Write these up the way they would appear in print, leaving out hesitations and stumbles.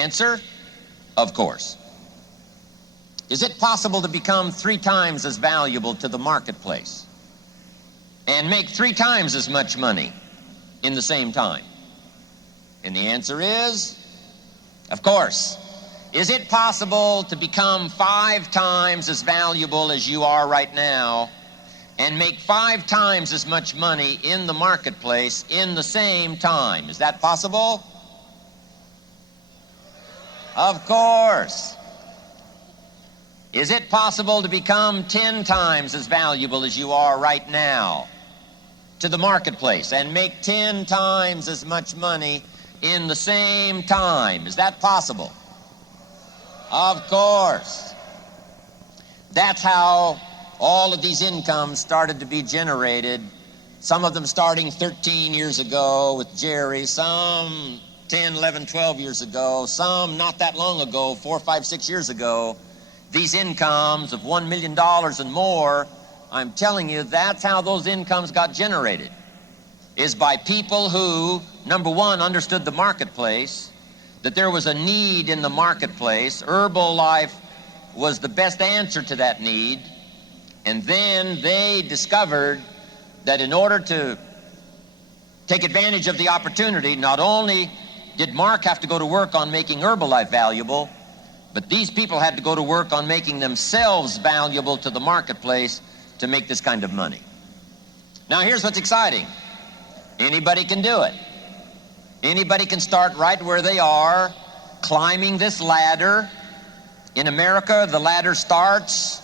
Answer, of course. Is it possible to become 3 times as valuable to the marketplace and make 3 times as much money in the same time? And the answer is, of course. Is it possible to become 5 times as valuable as you are right now and make 5 times as much money in the marketplace in the same time? Is that possible? Of course. Is it possible to become 10 times as valuable as you are right now to the marketplace and make 10 times as much money in the same time? Is that possible? Of course. That's how all of these incomes started to be generated, some of them starting 13 years ago with Jerry, some 10, 11, 12 years ago, some not that long ago, 4, 5, 6 years ago. These incomes of $1 million and more, I'm telling you, that's how those incomes got generated, is by people who, number one, understood the marketplace, that there was a need in the marketplace. Herbalife was the best answer to that need. And then they discovered that in order to take advantage of the opportunity, not only did Mark have to go to work on making Herbalife valuable, but these people had to go to work on making themselves valuable to the marketplace to make this kind of money. Now here's what's exciting. Anybody can do it. Anybody can start right where they are, climbing this ladder. In America, the ladder starts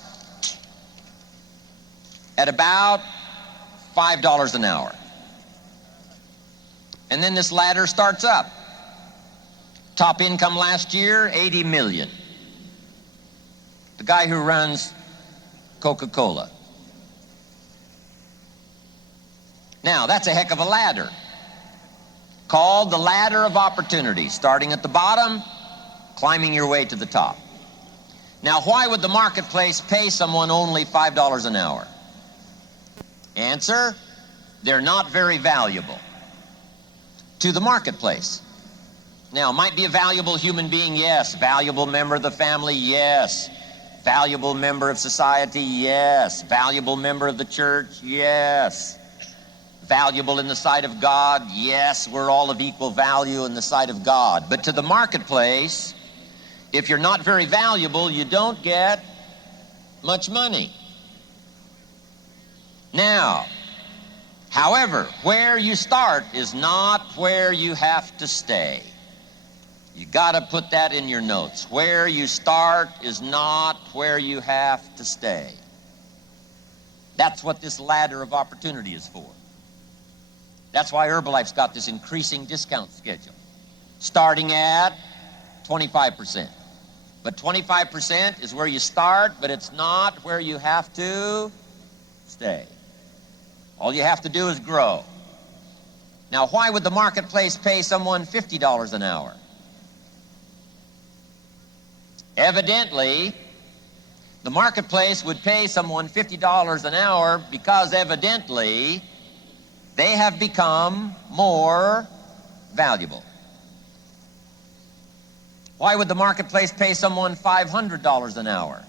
at about $5 an hour. And then this ladder starts up. Top income last year, 80 million. The guy who runs Coca-Cola. Now, that's a heck of a ladder, called the ladder of opportunity, starting at the bottom, climbing your way to the top. Now, why would the marketplace pay someone only $5 an hour? Answer, they're not very valuable to the marketplace. Now, might be a valuable human being, yes. Valuable member of the family, yes. Valuable member of society, yes. Valuable member of the church, yes. Valuable in the sight of God, yes. We're all of equal value in the sight of God. But to the marketplace, if you're not very valuable, you don't get much money. Now, however, where you start is not where you have to stay. You got to put that in your notes. Where you start is not where you have to stay. That's what this ladder of opportunity is for. That's why Herbalife's got this increasing discount schedule, starting at 25%. But 25% is where you start, but it's not where you have to stay. All you have to do is grow. Now, why would the marketplace pay someone $50 an hour? Evidently, the marketplace would pay someone $50 an hour because evidently they have become more valuable. Why would the marketplace pay someone $500 an hour?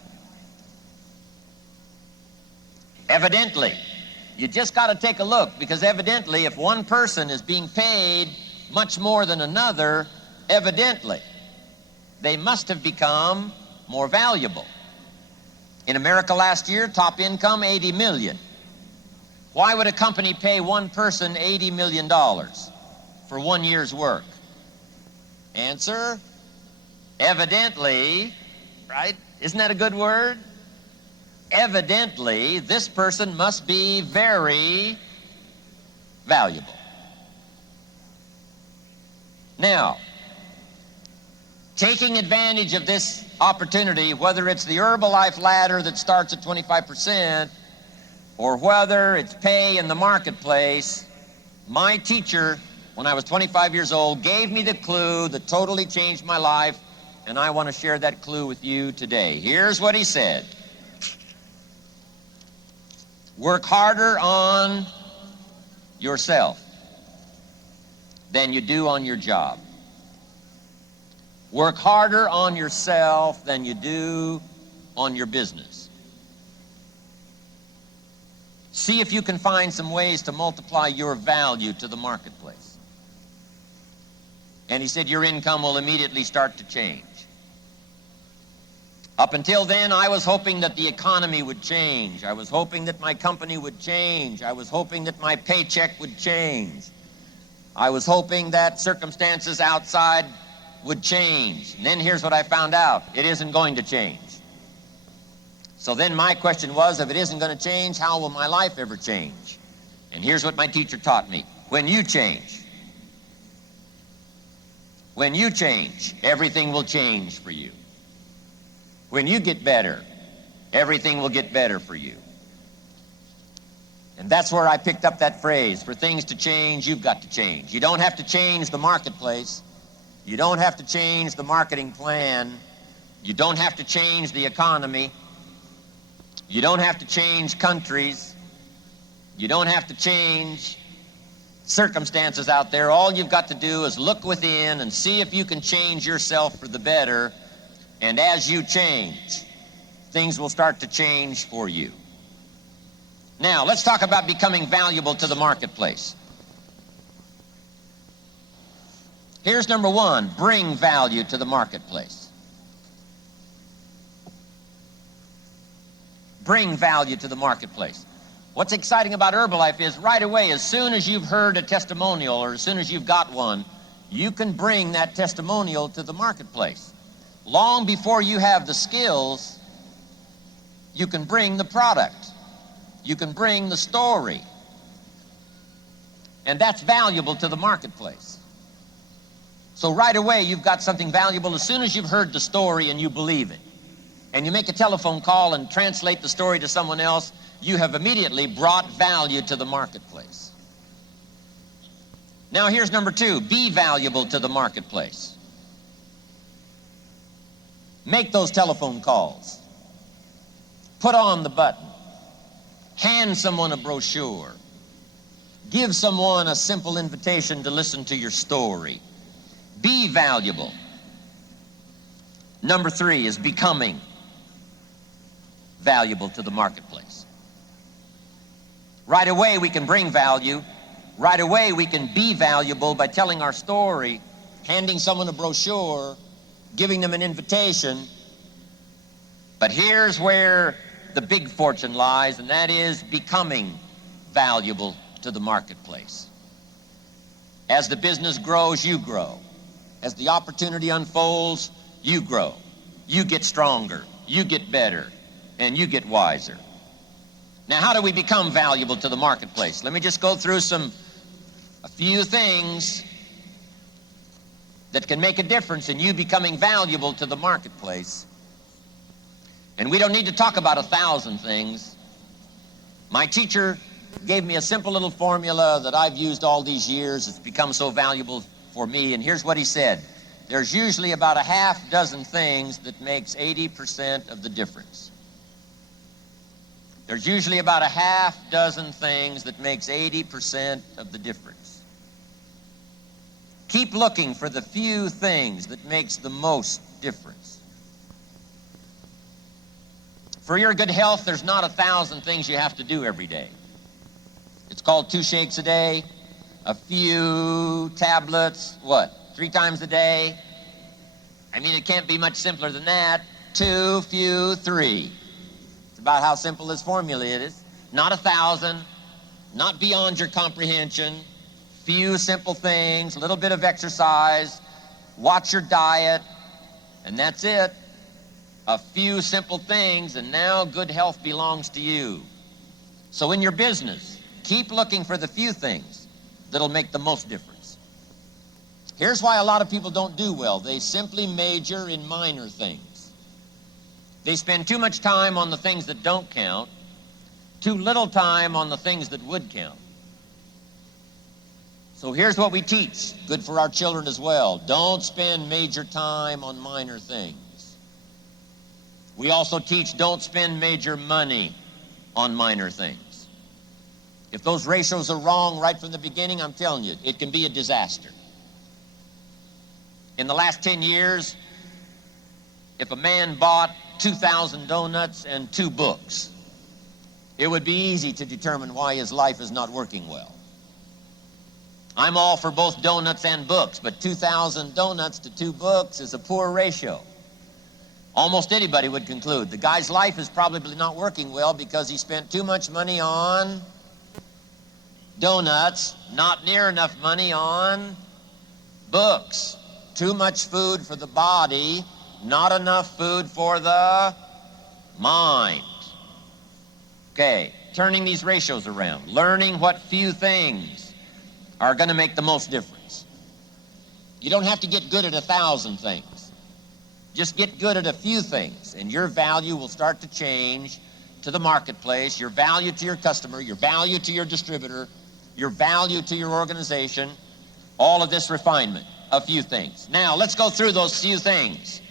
Evidently. You just got to take a look, because evidently if one person is being paid much more than another, evidently they must have become more valuable. In America last year, top income, 80 million. Why would a company pay one person $80 million for 1 year's work? Answer, evidently, right? Isn't that a good word? Evidently, this person must be very valuable. Now, taking advantage of this opportunity, whether it's the Herbalife ladder that starts at 25%, or whether it's pay in the marketplace, my teacher, when I was 25 years old, gave me the clue that totally changed my life, and I want to share that clue with you today. Here's what he said. Work harder on yourself than you do on your job. Work harder on yourself than you do on your business. See if you can find some ways to multiply your value to the marketplace. And he said your income will immediately start to change. Up until then, I was hoping that the economy would change. I was hoping that my company would change. I was hoping that my paycheck would change. I was hoping that circumstances outside would change. And then here's what I found out. It isn't going to change. So then my question was, if it isn't going to change, how will my life ever change? And here's what my teacher taught me. When you change, everything will change for you. When you get better, everything will get better for you. And that's where I picked up that phrase, for things to change, you've got to change. You don't have to change the marketplace. You don't have to change the marketing plan. You don't have to change the economy. You don't have to change countries. You don't have to change circumstances out there. All you've got to do is look within and see if you can change yourself for the better. And as you change, things will start to change for you. Now, let's talk about becoming valuable to the marketplace. Here's number one, bring value to the marketplace. Bring value to the marketplace. What's exciting about Herbalife is right away, as soon as you've heard a testimonial or as soon as you've got one, you can bring that testimonial to the marketplace. Long before you have the skills, you can bring the product. You can bring the story. And that's valuable to the marketplace. So right away, you've got something valuable as soon as you've heard the story and you believe it. And you make a telephone call and translate the story to someone else, you have immediately brought value to the marketplace. Now here's number two, be valuable to the marketplace. Make those telephone calls. Put on the button. Hand someone a brochure. Give someone a simple invitation to listen to your story. Be valuable. Number three is becoming valuable to the marketplace. Right away we can bring value. Right away we can be valuable by telling our story, handing someone a brochure, giving them an invitation. But here's where the big fortune lies, and that is becoming valuable to the marketplace. As the business grows, you grow. As the opportunity unfolds, you grow. You get stronger, you get better, and you get wiser. Now, how do we become valuable to the marketplace? Let me just go through a few things that can make a difference in you becoming valuable to the marketplace. And we don't need to talk about 1,000 things. My teacher gave me a simple little formula that I've used all these years. It's become so valuable for me. And here's what he said. There's usually about a half dozen things that makes 80% of the difference. There's usually about a half dozen things that makes 80% of the difference. Keep looking for the few things that makes the most difference. For your good health, there's not 1,000 things you have to do every day. It's called 2 shakes a day, a few tablets, 3 times a day? I mean, it can't be much simpler than that. 2, few, 3. It's about how simple this formula is. Not 1,000, not beyond your comprehension. Few simple things, a little bit of exercise, watch your diet, and that's it. A few simple things, and now good health belongs to you. So in your business, keep looking for the few things that'll make the most difference. Here's why a lot of people don't do well. They simply major in minor things. They spend too much time on the things that don't count, too little time on the things that would count. So here's what we teach, good for our children as well. Don't spend major time on minor things. We also teach don't spend major money on minor things. If those ratios are wrong right from the beginning, I'm telling you, it can be a disaster. In the last 10 years, if a man bought 2,000 donuts and 2 books, it would be easy to determine why his life is not working well. I'm all for both donuts and books, but 2,000 donuts to 2 books is a poor ratio. Almost anybody would conclude the guy's life is probably not working well because he spent too much money on donuts, not near enough money on books. Too much food for the body, not enough food for the mind. Okay, turning these ratios around, learning what few things are going to make the most difference. You don't have to get good at 1,000 things. Just get good at a few things, and your value will start to change to the marketplace, your value to your customer, your value to your distributor, your value to your organization, all of this refinement, a few things. Now, let's go through those few things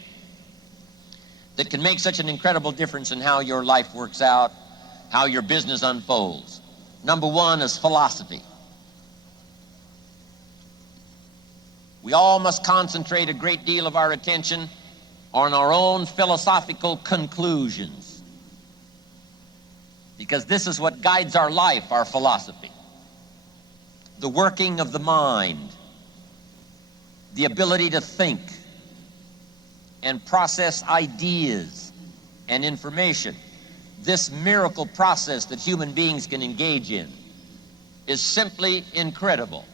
that can make such an incredible difference in how your life works out, how your business unfolds. Number 1 is philosophy. We all must concentrate a great deal of our attention on our own philosophical conclusions, because this is what guides our life, our philosophy. The working of the mind, the ability to think and process ideas and information. This miracle process that human beings can engage in is simply incredible.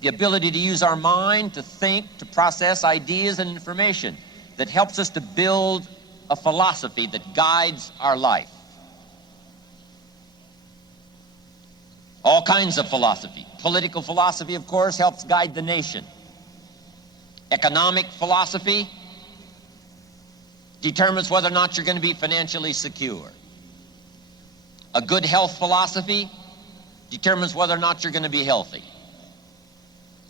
The ability to use our mind to think, to process ideas and information that helps us to build a philosophy that guides our life. All kinds of philosophy. Political philosophy, of course, helps guide the nation. Economic philosophy determines whether or not you're going to be financially secure. A good health philosophy determines whether or not you're going to be healthy.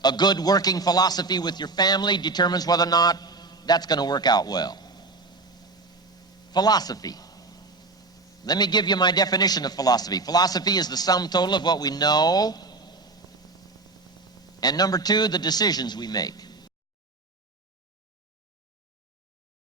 A good working philosophy with your family determines whether or not that's going to work out well. Philosophy. Let me give you my definition of philosophy. Philosophy is the sum total of what we know, and number 2, the decisions we make.